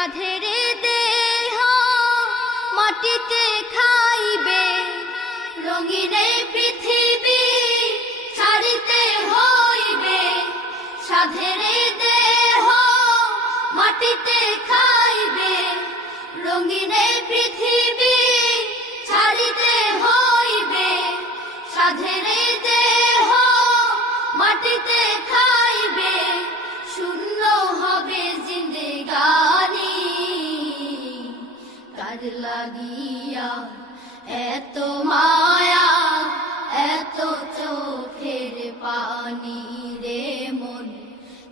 সাধেরে দেহ মাটিতে খাইবে, রঙিন এই পৃথিবী ছাড়িতে হইবে। সাধেরে দেহ মাটিতে খাইবে, রঙিন এই পৃথিবী ছাড়িতে হইবে। সাধেরে দেহ মাটিতে খাইবে, শূন্য হবে জিন্দেগানি। কার লাগিয়া এত মায়া, এত চোখের পানি রে মন?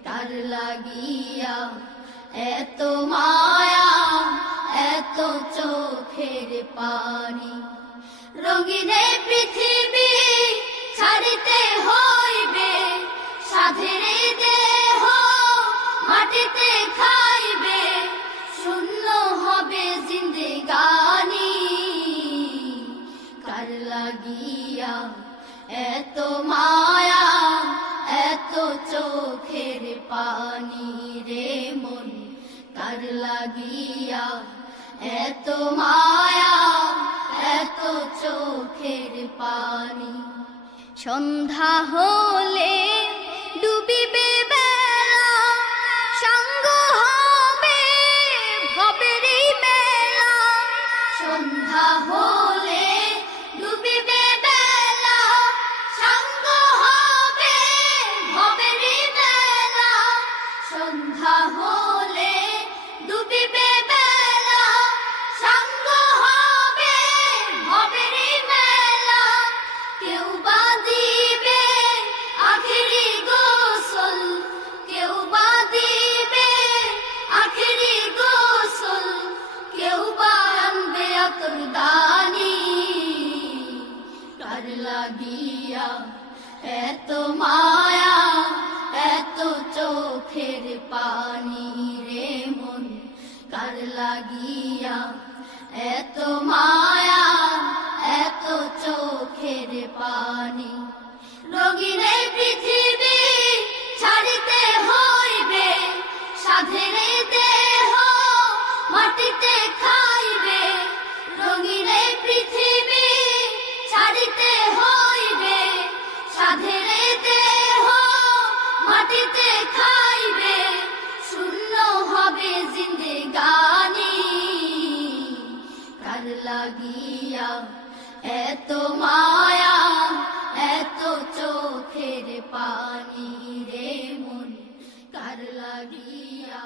কার লাগিয়া এত মায়া, এত চোখের পানি? রঙিন এই পৃথিবী ছাড়িতে হইবে, সাধেরে দেহ মাটিতে খাইবে, শূন্য হবে জিন্দেগানি। কার লাগিয়া এত মায়া, এত চোখের পানি রে মন? কার লাগিয়া এত মায়া, এত চোখের পানি? সন্ধ্যা হলে ডুবিবে বেলা, সাঙ্গ হবে ভবের এই মেলা। সন্ধ্যা হলে ডুবিবে বেলা, সাঙ্গ হবে ভবের এই মেলা। সন্ধ্যা হলে ডুবিবে বেলা, সাঙ্গ হবে ভবের এই মেলা। কেউ বা দিবে আখেরি গোসল, কেউ বা দিবে আখেরি গোসল, কেউ বা আনবে আতরদানি। কার লাগিয়া এত মায়া, এত চোখের পানি রে মন? কার লাগিয়া এত মায়া, এত চোখের পানি? রঙিন এই পৃথিবী ছাড়িতে হইবে, সাধেরে দেহ মাটিতে খাইবে। রঙিন এই পৃথিবী ছাড়িতে হইবে, সাধেরে দেহ মাটিতে খাইবে, শূন্য হবে জিন্দেগানি। কার লাগিয়া এত মায়া, এত চোখের পানি রে মন? কার লাগিয়া